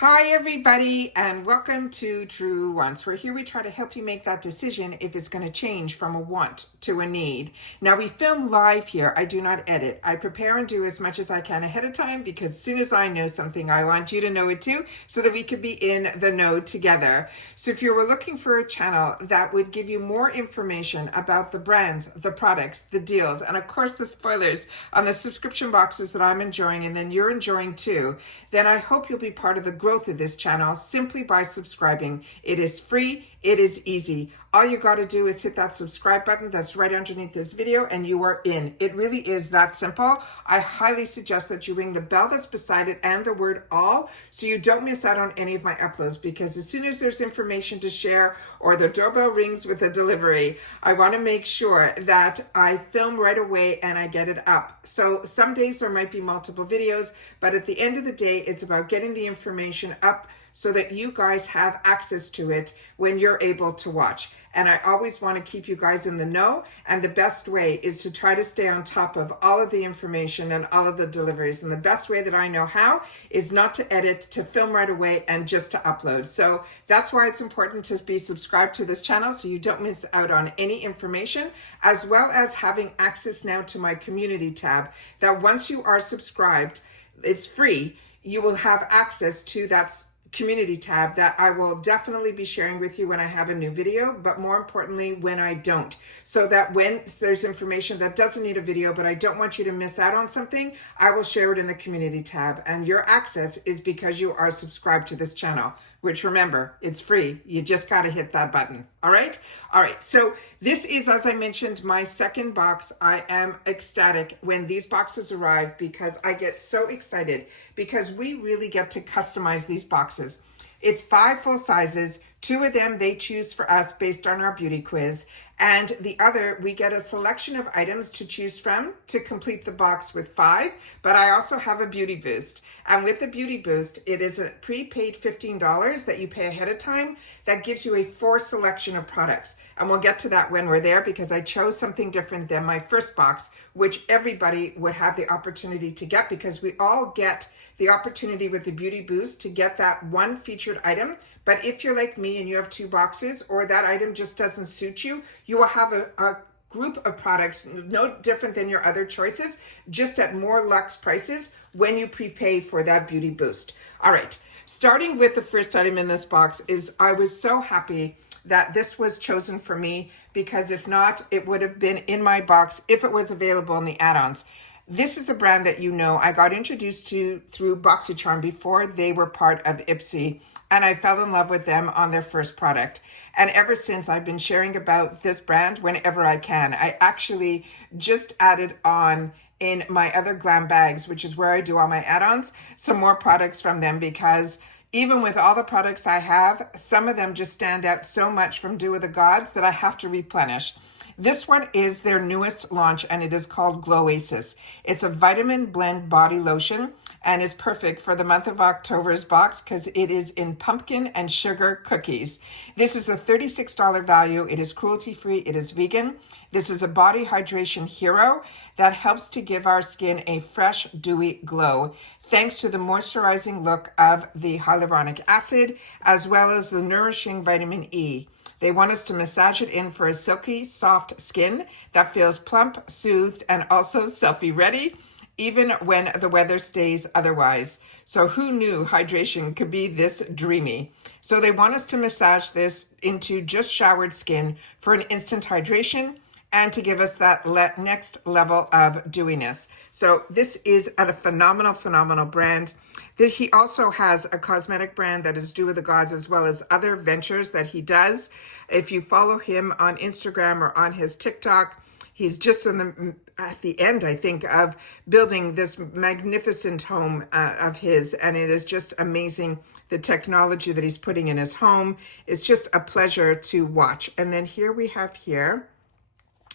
Hi everybody, and welcome to Truewants, where here we try to help you make that decision if it's going to change from a want to a need. Now we film live here. I do not edit. I prepare and do as much as I can ahead of time because as soon as I know something, I want you to know it too, so that we could be in the know together. So if you were looking for a channel that would give you more information about the brands, the products, the deals, and of course the spoilers on the subscription boxes that I'm enjoying and then you're enjoying too, then I hope you'll be part of the growth of this channel simply by subscribing. It is free, it is easy. All you got to do is hit that subscribe button that's right underneath this video and you are in. It really is that simple. I highly suggest that you ring the bell that's beside it and the word all so you don't miss out on any of my uploads, because as soon as there's information to share or the doorbell rings with a delivery, I want to make sure that I film right away and I get it up. So some days there might be multiple videos, but at the end of the day, it's about getting the information up so that you guys have access to it when you're able to watch. And I always want to keep you guys in the know, and the best way is to try to stay on top of all of the information and all of the deliveries. And the best way that I know how is not to edit, to film right away, and just to upload. So that's why it's important to be subscribed to this channel so you don't miss out on any information, as well as having access now to my community tab, that once you are subscribed, it's free. You will have access to that community tab that I will definitely be sharing with you when I have a new video, but more importantly, when I don't. So that when there's information that doesn't need a video, but I don't want you to miss out on something, I will share it in the community tab. And your access is because you are subscribed to this channel, which, remember, it's free. You just got to hit that button. All right. All right. So this is, as I mentioned, my second box. I am ecstatic when these boxes arrive because I get so excited because we really get to customize these boxes. It's 5 full sizes. 2 of them they choose for us based on our beauty quiz. And the other, we get a selection of items to choose from to complete the box with 5. But I also have a beauty boost. And with the beauty boost, it is a prepaid $15 that you pay ahead of time that gives you a 4 selection of products. And we'll get to that when we're there because I chose something different than my first box, which everybody would have the opportunity to get because we all get the opportunity with the beauty boost to get that one featured item. But if you're like me and you have 2 boxes or that item just doesn't suit you, you will have a group of products no different than your other choices, just at more luxe prices when you prepay for that beauty boost. All right, starting with the first item in this box is I was so happy that this was chosen for me because if not, it would have been in my box if it was available in the add-ons. This is a brand that you know I got introduced to through BoxyCharm before they were part of IPSY, and I fell in love with them on their first product. And ever since, I've been sharing about this brand whenever I can. I actually just added on in my other glam bags, which is where I do all my add-ons, some more products from them because even with all the products I have, some of them just stand out so much from Do With The Gods that I have to replenish. This one is their newest launch and it is called Glowasis. It's a vitamin blend body lotion and is perfect for the month of October's box because it is in pumpkin and sugar cookies. This is a $36 value. It is cruelty-free. It is vegan. This is a body hydration hero that helps to give our skin a fresh, dewy glow, thanks to the moisturizing look of the hyaluronic acid, as well as the nourishing vitamin E. They want us to massage it in for a silky, soft skin that feels plump, soothed, and also selfie ready, even when the weather stays otherwise. So who knew hydration could be this dreamy? So they want us to massage this into just showered skin for an instant hydration and to give us that next level of dewiness. So this is a phenomenal, phenomenal brand. He also has a cosmetic brand that is Do With The Gods, as well as other ventures that he does. If you follow him on Instagram or on his TikTok, he's just at the end, I think, of building this magnificent home of his. And it is just amazing. The technology that he's putting in his home is just a pleasure to watch. And then here we have here,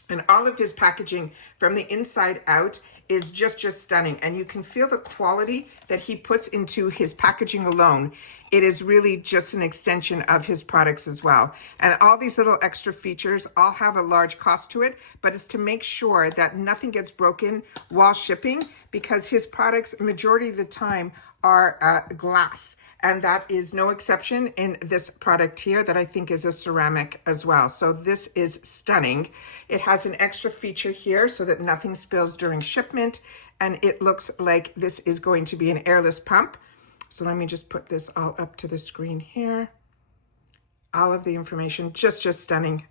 and all of his packaging from the inside out is just stunning. And you can feel the quality that he puts into his packaging alone. It is really just an extension of his products as well. And all these little extra features all have a large cost to it, but it's to make sure that nothing gets broken while shipping because his products, majority of the time, are glass. And that is no exception in this product here that I think is a ceramic as well. So this is stunning. It has an extra feature here so that nothing spills during shipment. And it looks like this is going to be an airless pump. So let me just put this all up to the screen here. All of the information, just stunning.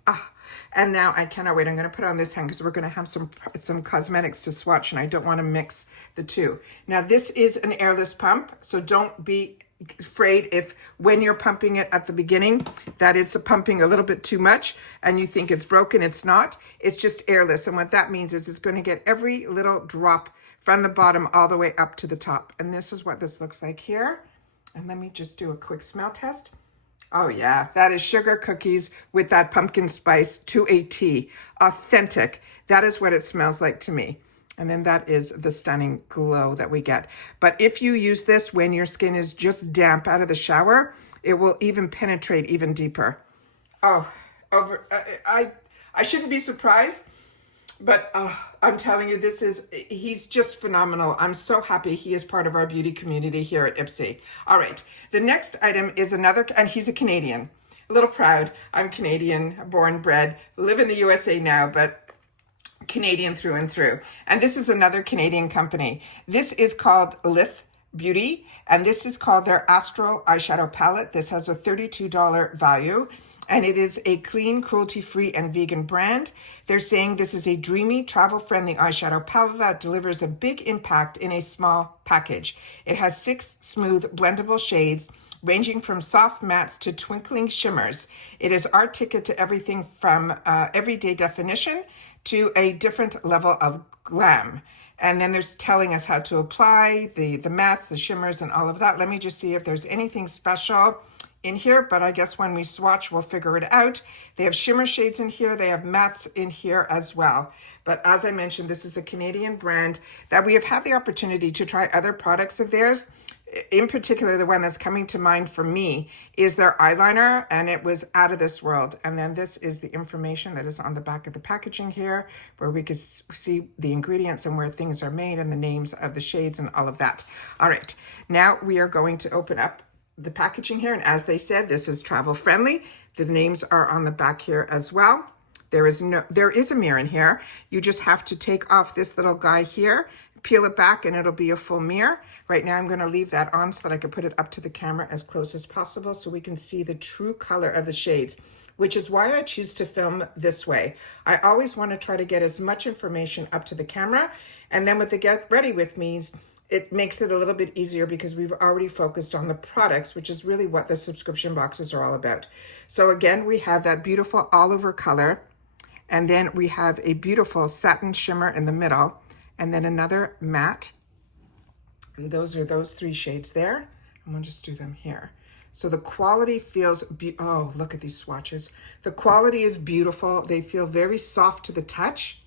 And now I cannot wait. I'm going to put on this hand because we're going to have some cosmetics to swatch, and I don't want to mix the two. Now this is an airless pump, so don't be afraid if when you're pumping it at the beginning that it's pumping a little bit too much and you think it's broken. It's not. It's just airless, and what that means is it's going to get every little drop from the bottom all the way up to the top. And this is what this looks like here. And let me just do a quick smell test. Oh yeah, that is sugar cookies with that pumpkin spice to a T. Authentic. That is what it smells like to me. And then that is the stunning glow that we get. But if you use this when your skin is just damp out of the shower, it will even penetrate even deeper. I shouldn't be surprised, but I'm telling you, he's just phenomenal. I'm so happy he is part of our beauty community here at IPSY. All right, the next item is another, and he's a Canadian. A little proud. I'm Canadian, born, bred, live in the USA now, but Canadian through and through. And this is another Canadian company. This is called Lithe Beauty, and this is called their Astral Eyeshadow Palette. This has a $32 value. And it is a clean, cruelty-free, and vegan brand. They're saying this is a dreamy, travel-friendly eyeshadow palette that delivers a big impact in a small package. It has 6 smooth, blendable shades, ranging from soft mattes to twinkling shimmers. It is our ticket to everything from everyday definition to a different level of glam. And then there's telling us how to apply the mattes, the shimmers, and all of that. Let me just see if there's anything special in here, but I guess when we swatch, we'll figure it out. They have shimmer shades in here. They have mattes in here as well. But as I mentioned, this is a Canadian brand that we have had the opportunity to try other products of theirs. In particular, the one that's coming to mind for me is their eyeliner, and it was out of this world. And then this is the information that is on the back of the packaging here, where we could see the ingredients and where things are made and the names of the shades and all of that. All right, now we are going to open up the packaging here, and as they said, this is travel friendly. The names are on the back here as well. There is a mirror in here. You just have to take off this little guy here, peel it back, and it'll be a full mirror. Right now I'm going to leave that on so that I can put it up to the camera as close as possible so we can see the true color of the shades, which is why I choose to film this way. I always want to try to get as much information up to the camera, and then with the get ready with me's, it makes it a little bit easier because we've already focused on the products, which is really what the subscription boxes are all about. So again, we have that beautiful olive color, and then we have a beautiful satin shimmer in the middle, and then another matte. And those are those 3 shades there. I'm gonna just do them here. So the quality feels, oh, look at these swatches. The quality is beautiful. They feel very soft to the touch.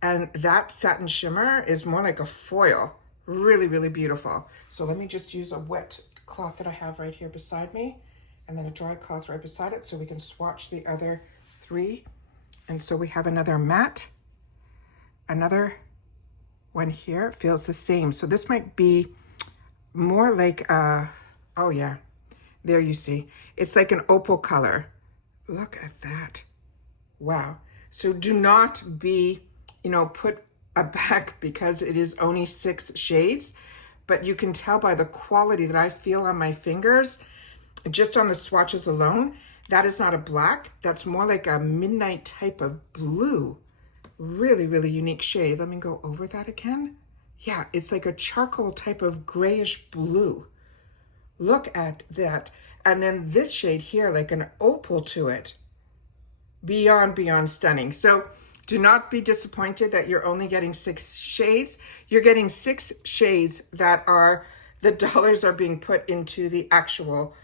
And that satin shimmer is more like a foil. Really, really beautiful. So let me just use a wet cloth that I have right here beside me, and then a dry cloth right beside it so we can swatch the other 3. And so we have another matte, another one here, feels the same. So this might be more like, oh yeah, there you see. It's like an opal color. Look at that. Wow. So do not be, put aback because it is only 6 shades, but you can tell by the quality that I feel on my fingers, just on the swatches alone, that is not a black. That's more like a midnight type of blue. Really, really unique shade. Let me go over that again. Yeah, it's like a charcoal type of grayish blue. Look at that. And then this shade here, like an opal to it. Beyond stunning. So do not be disappointed that you're only getting 6 shades. You're getting 6 shades that are, the dollars are being put into the actual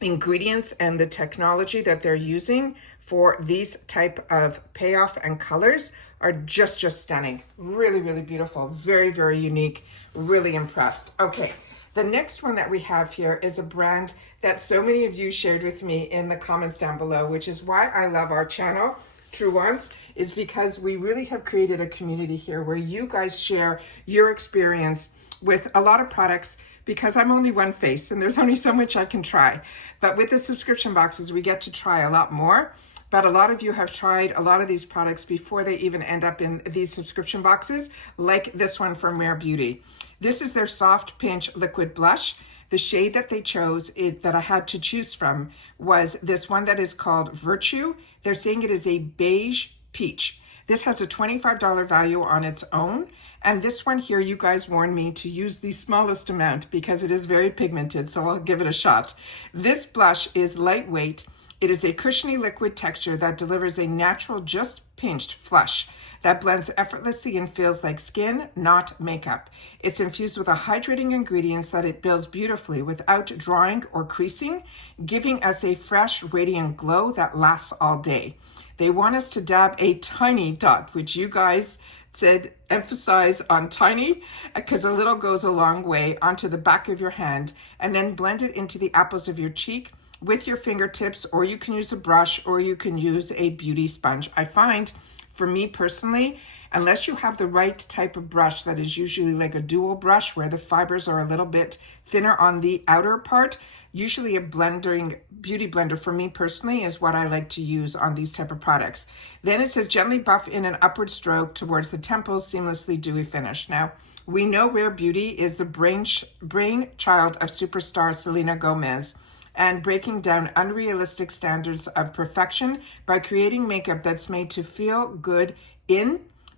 ingredients and the technology that they're using for these type of payoff and colors are just stunning. Really, really beautiful. Very, very unique. Really impressed. Okay. The next one that we have here is a brand that so many of you shared with me in the comments down below, which is why I love our channel, Truewants, is because we really have created a community here where you guys share your experience with a lot of products, because I'm only one face and there's only so much I can try. But with the subscription boxes, we get to try a lot more. But a lot of you have tried a lot of these products before they even end up in these subscription boxes, like this one from REM Beauty. This is their Soft Pinch Liquid Blush. The shade that they chose, that I had to choose from, was this one that is called Virtue. They're saying it is a beige peach. This has a $25 value on its own. And this one here, you guys warned me to use the smallest amount because it is very pigmented, so I'll give it a shot. This blush is lightweight. It is a cushiony liquid texture that delivers a natural, just pinched flush that blends effortlessly and feels like skin, not makeup. It's infused with a hydrating ingredients that it builds beautifully without drying or creasing, giving us a fresh, radiant glow that lasts all day. They want us to dab a tiny dot, which you guys said emphasize on tiny, because a little goes a long way, onto the back of your hand, and then blend it into the apples of your cheek with your fingertips, or you can use a brush, or you can use a beauty sponge. I find, for me personally, unless you have the right type of brush that is usually like a dual brush where the fibers are a little bit thinner on the outer part, usually a beauty blender for me personally is what I like to use on these type of products. Then it says gently buff in an upward stroke towards the temples, seamlessly dewy finish. Now, we know REM Beauty is the brainchild of superstar Selena Gomez, and breaking down unrealistic standards of perfection by creating makeup that's made to feel good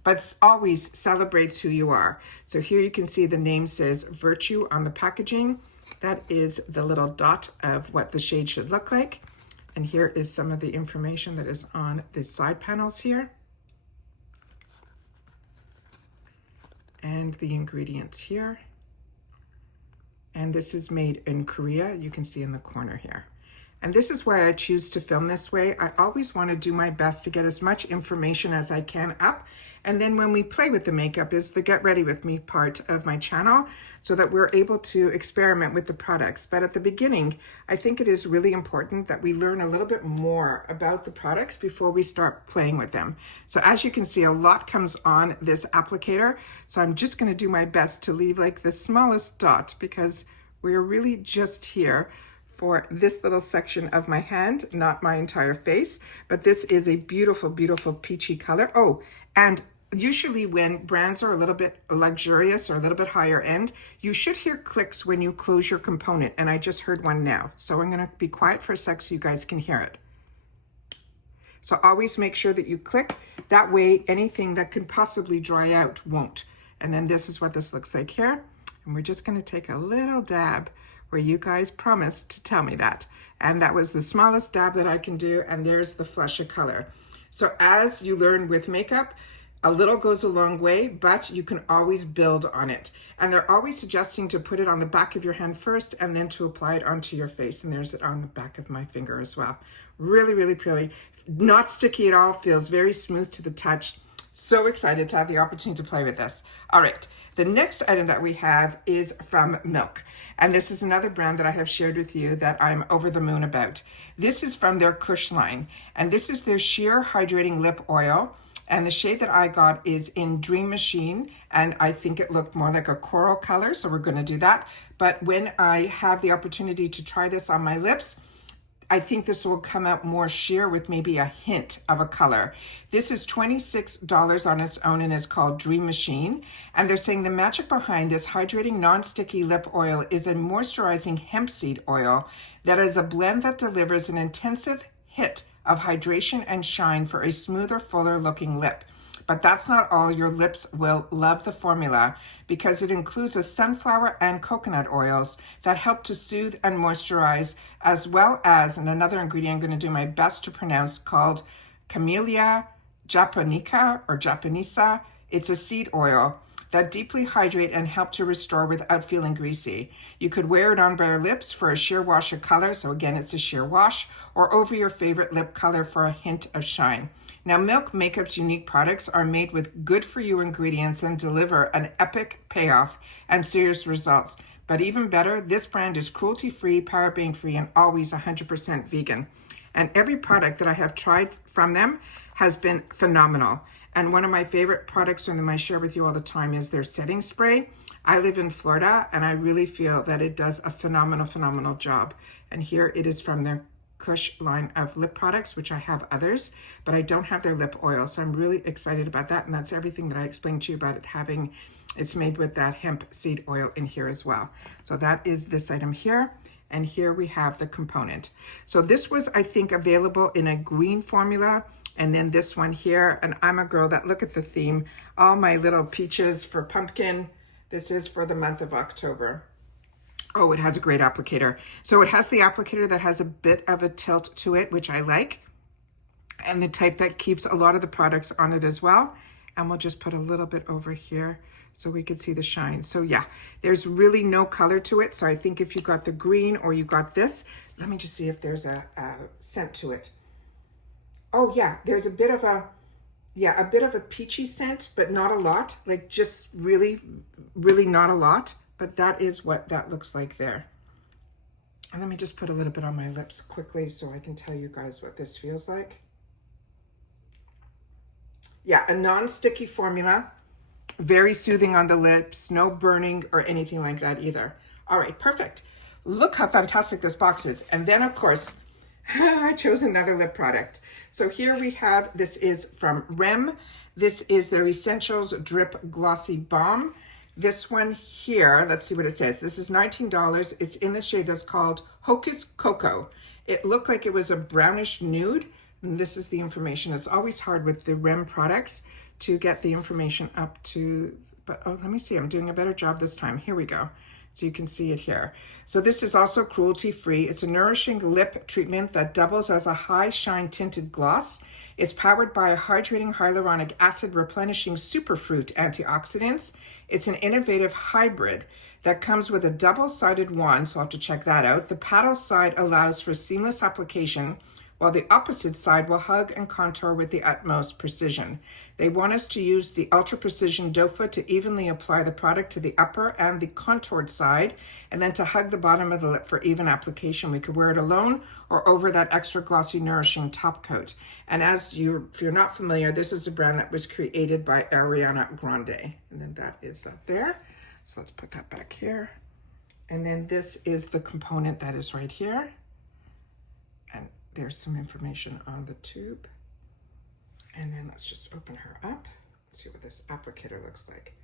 but always celebrates who you are. So here you can see the name says Virtue on the packaging. That is the little dot of what the shade should look like. And here is some of the information that is on the side panels here. And the ingredients here. And this is made in Korea, you can see in the corner here. And this is why I choose to film this way. I always want to do my best to get as much information as I can up. And then when we play with the makeup is the get ready with me part of my channel, so that we're able to experiment with the products. But at the beginning, I think it is really important that we learn a little bit more about the products before we start playing with them. So as you can see, a lot comes on this applicator. So I'm just going to do my best to leave like the smallest dot, because we're really just here for this little section of my hand, not my entire face. But this is a beautiful, beautiful peachy color. Oh, and usually when brands are a little bit luxurious or a little bit higher end, you should hear clicks when you close your component. And I just heard one now. So I'm gonna be quiet for a sec so you guys can hear it. So always make sure that you click. That way anything that could possibly dry out won't. And then this is what this looks like here. And we're just gonna take a little dab where you guys promised to tell me that. And that was the smallest dab that I can do, and there's the flush of color. So as you learn with makeup, a little goes a long way, but you can always build on it. And they're always suggesting to put it on the back of your hand first and then to apply it onto your face. And there's it on the back of my finger as well. Really, really pretty. Not sticky at all, feels very smooth to the touch. So excited to have the opportunity to play with this. All right, the next item that we have is from Milk. And this is another brand that I have shared with you that I'm over the moon about. This is from their Kush line. And this is their Sheer Hydrating Lip Oil. And the shade that I got is in Dream Machine. And I think it looked more like a coral color, so we're gonna do that. But when I have the opportunity to try this on my lips, I think this will come out more sheer with maybe a hint of a color. This is $26 on its own and is called Dream Machine. And they're saying the magic behind this hydrating non-sticky lip oil is a moisturizing hemp seed oil that is a blend that delivers an intensive hit of hydration and shine for a smoother, fuller looking lip. But that's not all. Your lips will love the formula because it includes a sunflower and coconut oils that help to soothe and moisturize, as well as, and another ingredient I'm going to do my best to pronounce, called Camellia japonica or japonesa. It's a seed oil that deeply hydrate and help to restore without feeling greasy. You could wear it on by your lips for a sheer wash of color. So again, it's a sheer wash, or over your favorite lip color for a hint of shine. Now, Milk Makeup's unique products are made with good for you ingredients and deliver an epic payoff and serious results. But even better, this brand is cruelty-free, paraben-free, and always 100% vegan. And every product that I have tried from them has been phenomenal. And one of my favorite products and I share with you all the time is their setting spray. I live in Florida and I really feel that it does a phenomenal job. And here it is from their Kush line of lip products, which I have others, but I don't have their lip oil. So I'm really excited about that. And that's everything that I explained to you about it having, it's made with that hemp seed oil in here as well. So that is this item here. And here we have the component. So this was, I think, available in a green formula. And then this one here, and I'm a girl that, look at the theme, all my little peaches for pumpkin. This is for the month of October. Oh, it has a great applicator. So it has the applicator that has a bit of a tilt to it, which I like, and the type that keeps a lot of the products on it as well. And we'll just put a little bit over here so we could see the shine. So yeah, there's really no color to it. So I think if you got the green or you got this, let me just see if there's a scent to it. Oh yeah, there's a bit of a peachy scent, but not a lot, like just really not a lot. But that is what that looks like there. And let me just put a little bit on my lips quickly so I can tell you guys what this feels like. Yeah, a non-sticky formula, very soothing on the lips, no burning or anything like that either. All right, perfect. Look how fantastic this box is. And then of course, I chose another lip product. So here we have, this is from REM. This is their Essentials Drip Glossy Balm. This one here, let's see what it says. This is $19. It's in the shade that's called Hocus Cocoa. It looked like it was a brownish nude. And this is the information. It's always hard with the REM products to get the information up to, but oh, let me see. I'm doing a better job this time. Here we go. So you can see it here. So this is also cruelty-free. It's a nourishing lip treatment that doubles as a high shine tinted gloss. It's powered by a hydrating hyaluronic acid replenishing superfruit antioxidants. It's an innovative hybrid that comes with a double-sided wand, so I'll have to check that out. The paddle side allows for seamless application, while the opposite side will hug and contour with the utmost precision. They want us to use the ultra precision doe foot to evenly apply the product to the upper and the contoured side, and then to hug the bottom of the lip for even application. We could wear it alone or over that extra glossy, nourishing top coat. And if you're not familiar, this is a brand that was created by Ariana Grande. And then that is up there. So let's put that back here. And then this is the component that is right here. And there's some information on the tube. And then let's just open her up. Let's see what this applicator looks like.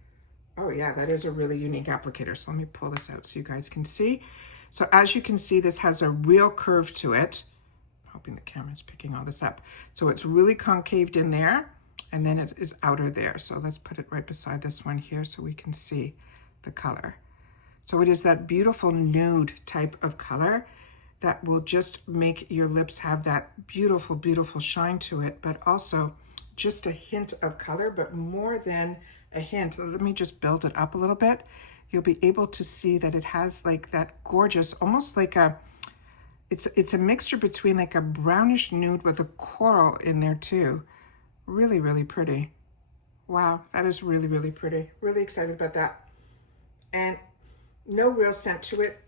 Oh yeah, that is a really unique applicator. So let me pull this out so you guys can see. So as you can see, this has a real curve to it. I'm hoping the camera's picking all this up. So it's really concaved in there, and then it is outer there. So let's put it right beside this one here so we can see the color. So it is that beautiful nude type of color that will just make your lips have that beautiful, beautiful shine to it, but also just a hint of color, but more than a hint. Let me just build it up a little bit. You'll be able to see that it has like that gorgeous, almost like it's a mixture between like a brownish nude with a coral in there too. Really, really pretty. Wow, that is really, really pretty. Really excited about that. And no real scent to it,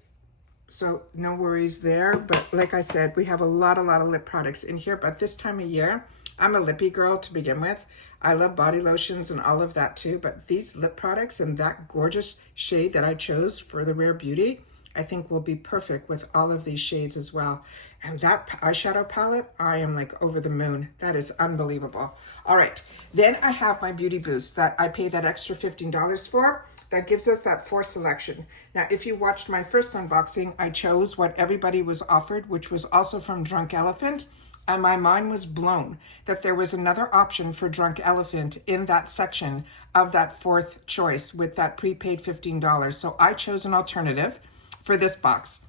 so no worries there. But like I said, we have a lot of lip products in here, but this time of year, I'm a lippy girl to begin with. I love body lotions and all of that too, but these lip products and that gorgeous shade that I chose for the Rare Beauty, I think will be perfect with all of these shades as well. And that eyeshadow palette, I am like over the moon. That is unbelievable. All right, then I have my Beauty Boost that I paid that extra $15 for. That gives us that 4 selection. Now, if you watched my first unboxing, I chose what everybody was offered, which was also from Drunk Elephant. And my mind was blown that there was another option for Drunk Elephant in that section of that 4th choice with that prepaid $15. So I chose an alternative for this box.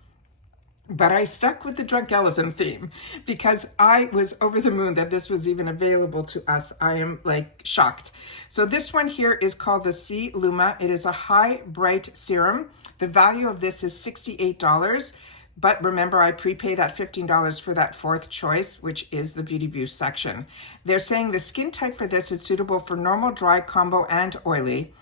But I stuck with the Drunk Elephant theme because I was over the moon that this was even available to us. I am like shocked. So this one here is called the C Luma. It is a high bright serum. The value of this is $68. But remember, I prepay that $15 for that 4th choice, which is the Beauty Boost section. They're saying the skin type for this is suitable for normal, dry, combo, and oily.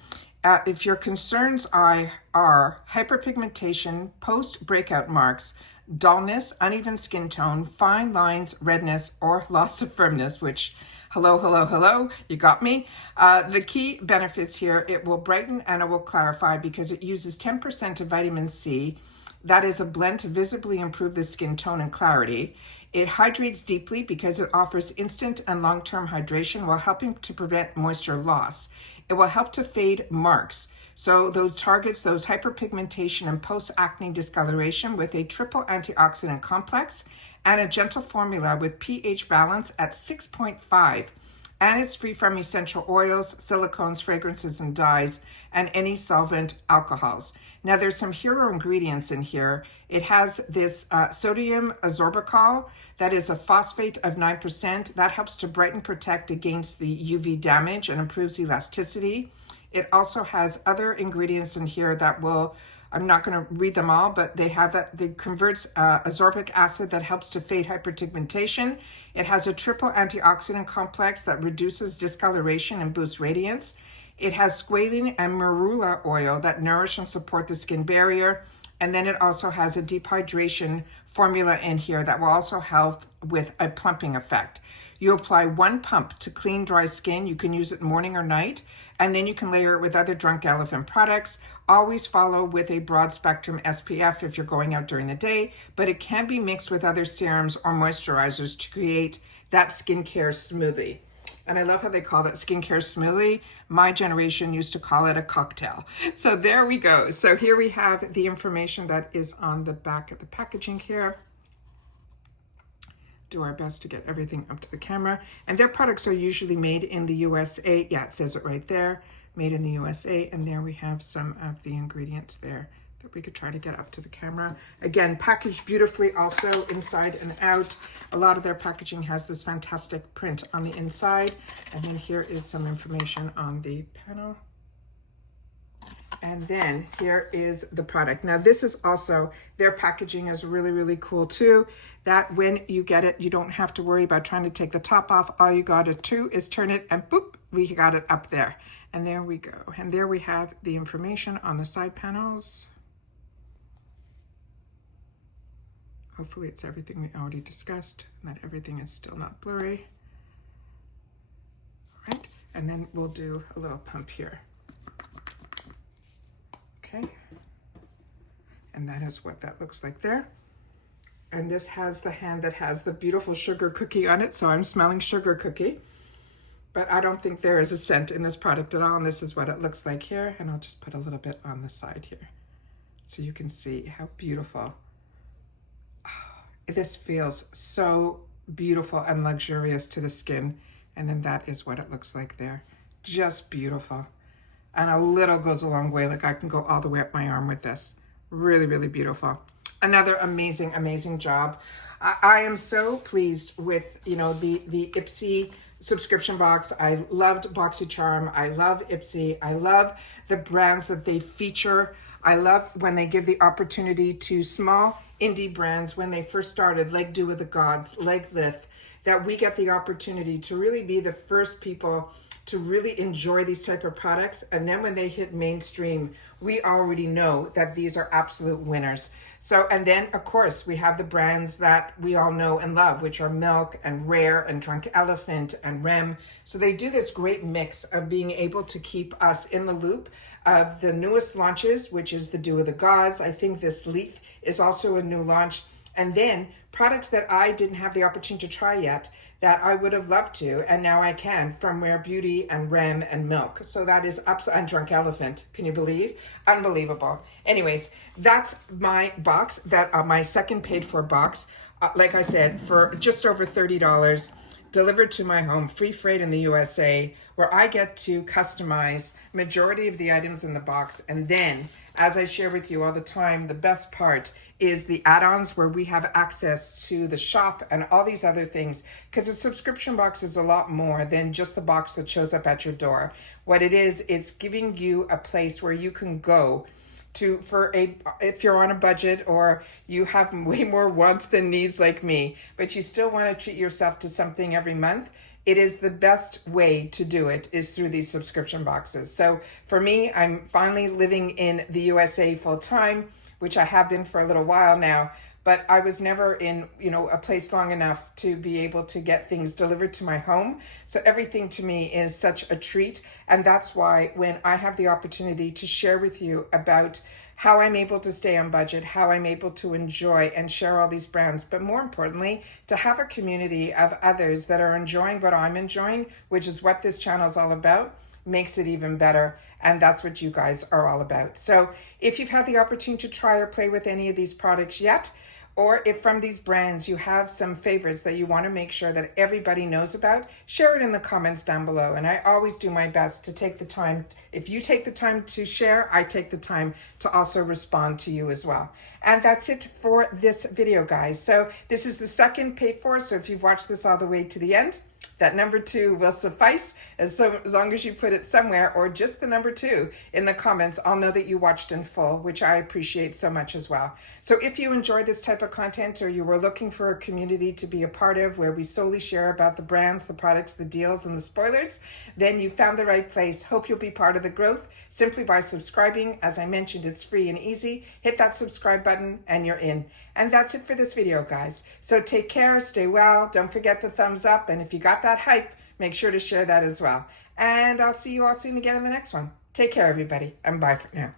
If your concerns are hyperpigmentation, post-breakout marks, dullness, uneven skin tone, fine lines, redness, or loss of firmness, which Hello, hello, hello. You got me. The key benefits here, it will brighten and it will clarify because it uses 10% of vitamin C. That is a blend to visibly improve the skin tone and clarity. It hydrates deeply because it offers instant and long-term hydration while helping to prevent moisture loss. It will help to fade marks. So those targets those hyperpigmentation and post-acne discoloration with a triple antioxidant complex and a gentle formula with pH balance at 6.5. And it's free from essential oils, silicones, fragrances, and dyes, and any solvent alcohols. Now, there's some hero ingredients in here. It has this sodium sorbitol, that is a phosphate of 9%. That helps to brighten, protect against the UV damage and improves elasticity. It also has other ingredients in here that will, I'm not going to read them all, but they have that, they converts ascorbic acid that helps to fade hyperpigmentation. It has a triple antioxidant complex that reduces discoloration and boosts radiance. It has squalene and marula oil that nourish and support the skin barrier. And then it also has a deep hydration formula in here that will also help with a plumping effect. You apply one pump to clean, dry skin. You can use it morning or night, and then you can layer it with other Drunk Elephant products. Always follow with a broad spectrum SPF if you're going out during the day, but it can be mixed with other serums or moisturizers to create that skincare smoothie. And I love how they call that skincare smoothie. My generation used to call it a cocktail. So there we go. So here we have the information that is on the back of the packaging here. Do our best to get everything up to the camera. And their products are usually made in the USA. Yeah, it says it right there, made in the USA. And there we have some of the ingredients there that we could try to get up to the camera. Again, packaged beautifully also inside and out. A lot of their packaging has this fantastic print on the inside. And then here is some information on the panel. And then here is the product. Now this is also, their packaging is really, really cool too. That when you get it, you don't have to worry about trying to take the top off. All you got to do is turn it and boop, we got it up there. And there we go. And there we have the information on the side panels. Hopefully it's everything we already discussed and that everything is still not blurry. All right, and then we'll do a little pump here. Okay, and that is what that looks like there. And this has the hand that has the beautiful sugar cookie on it, so I'm smelling sugar cookie. But I don't think there is a scent in this product at all, and this is what it looks like here. And I'll just put a little bit on the side here so you can see how beautiful. This feels so beautiful and luxurious to the skin. And then that is what it looks like there. Just beautiful. And a little goes a long way. Like I can go all the way up my arm with this. Really, really beautiful. Another amazing, amazing job. I am so pleased with, you know, the IPSY subscription box. I loved BoxyCharm. I love IPSY. I love the brands that they feature. I love when they give the opportunity to small indie brands when they first started, like Do With The Gods, like Lithe, that we get the opportunity to really be the first people to really enjoy these type of products. And then when they hit mainstream, we already know that these are absolute winners. So, and then of course we have the brands that we all know and love, which are Milk and Rare and Drunk Elephant and REM. So they do this great mix of being able to keep us in the loop of the newest launches, which is the Do With The Gods. I think this Lithe is also a new launch. And then products that I didn't have the opportunity to try yet that I would have loved to, and now I can, from REM Beauty and REM and Milk. So that is and Drunk Elephant. Can you believe? Unbelievable. Anyways, that's my box, that my second paid for box. Like I said, for just over $30, delivered to my home, free freight in the USA, where I get to customize majority of the items in the box. And then, as I share with you all the time, the best part is the add-ons where we have access to the shop and all these other things, because a subscription box is a lot more than just the box that shows up at your door. What it is, it's giving you a place where you can go to if you're on a budget or you have way more wants than needs like me, but you still want to treat yourself to something every month. It is the best way to do it is through these subscription boxes. So for me, I'm finally living in the USA full time, which I have been for a little while now, but I was never in, a place long enough to be able to get things delivered to my home. So everything to me is such a treat. And that's why when I have the opportunity to share with you about how I'm able to stay on budget, how I'm able to enjoy and share all these brands, but more importantly, to have a community of others that are enjoying what I'm enjoying, which is what this channel is all about, makes it even better. And that's what you guys are all about. So if you've had the opportunity to try or play with any of these products yet, or if from these brands you have some favorites that you want to make sure that everybody knows about, share it in the comments down below. And I always do my best to take the time. If you take the time to share, I take the time to also respond to you as well. And that's it for this video, guys. So this is the second paid for. So if you've watched this all the way to the end, that number 2 will suffice. As long as you put it somewhere, or just the number 2 in the comments, I'll know that you watched in full, which I appreciate so much as well. So if you enjoy this type of content, or you were looking for a community to be a part of where we solely share about the brands, the products, the deals, and the spoilers, then you found the right place. Hope you'll be part of the growth simply by subscribing. As I mentioned, it's free and easy. Hit that subscribe button and you're in. And that's it for this video, guys. So take care, stay well, don't forget the thumbs up, and if you got that hype, make sure to share that as well. And I'll see you all soon again in the next one. Take care, everybody, and bye for now.